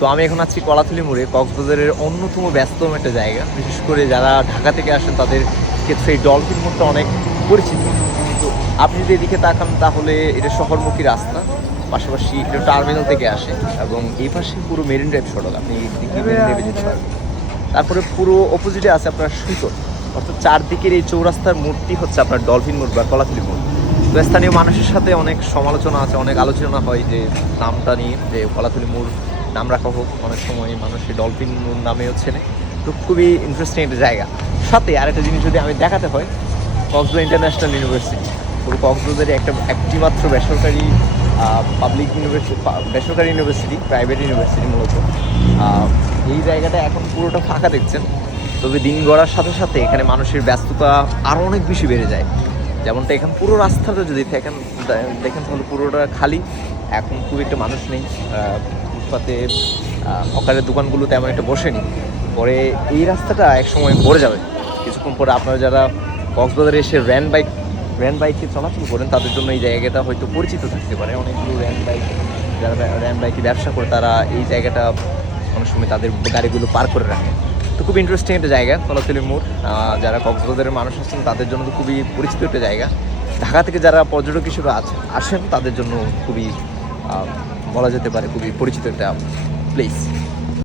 তো আমি এখন আছি কলাতলী মোড়ে, কক্সবাজারের অন্যতম ব্যস্ততম একটা জায়গা। বিশেষ করে যারা ঢাকা থেকে আসেন তাদের ক্ষেত্রে এই ডলফিন মোড়টা অনেক পরিচিত। তো আপনি যদি এদিকে তাকান তাহলে এটা শহরমুখী রাস্তা, পাশাপাশি এটা টার্মিনাল থেকে আসে এবং এই পাশে পুরো মেরিন ড্রাইভ সড়ক, আপনি এদিকে মেরিন ড্রাইভে যেতে পারবেন। তারপরে পুরো অপোজিটে আছে আপনার সুতোর, অর্থাৎ চারদিকের এই চৌরাস্তার মোড়টি হচ্ছে আপনার ডলফিন মোড় বা কলাতলী মোড়। তো স্থানীয় মানুষের সাথে অনেক সমালোচনা আছে, অনেক আলোচনা হয় যে নামটা নিয়ে, যে কলাতলী মোড় নাম রাখা হোক। অনেক সময় মানুষ এই ডলফিন মোড় নামেও চেনে। তো খুবই ইন্টারেস্টিং একটা জায়গা। সাথে আরেকটা জিনিস যদি আমি দেখাতে হয়, কক্সবাজার ইন্টারন্যাশনাল ইউনিভার্সিটি। পুরো কক্সবাজারে একটিমাত্র বেসরকারি পাবলিক ইউনিভার্সিটি, বেসরকারি ইউনিভার্সিটি, প্রাইভেট ইউনিভার্সিটি মূলত। এই জায়গাটা এখন পুরোটা ফাঁকা দেখছেন, তবে দিন গড়ার সাথে সাথে এখানে মানুষের ব্যস্ততা আরও অনেক বেশি বেড়ে যায়। যেমনটা এখানে পুরো রাস্তাটা যদি দেখেন তাহলে পুরোটা খালি, এখন খুব একটা মানুষ নেই। ফুটপাতে হকারের দোকানগুলো তেমন একটা বসেনি। পরে এই রাস্তাটা একসময় ভরে যাবে কিছুক্ষণ পরে। আপনারা যারা কক্সবাজারে এসে র্যান বাইকে চলাচল করেন তাদের জন্য এই জায়গাটা হয়তো পরিচিত থাকতে পারে। অনেকগুলো যারা র্যান বাইকে ব্যবসা করে তারা এই জায়গাটা অনেক সময় তাদের গাড়িগুলো পার করে রাখে। তো খুব ইন্টারেস্টিং একটা জায়গা কলাতলী মোড়। যারা কক্সবাজারের মানুষ আছেন তাদের জন্য তো খুবই পরিচিত একটা জায়গা। ঢাকা থেকে যারা পর্যটক হিসেবে আসেন তাদের জন্য খুবই বলা যেতে পারে খুবই পরিচিত একটা প্লেস।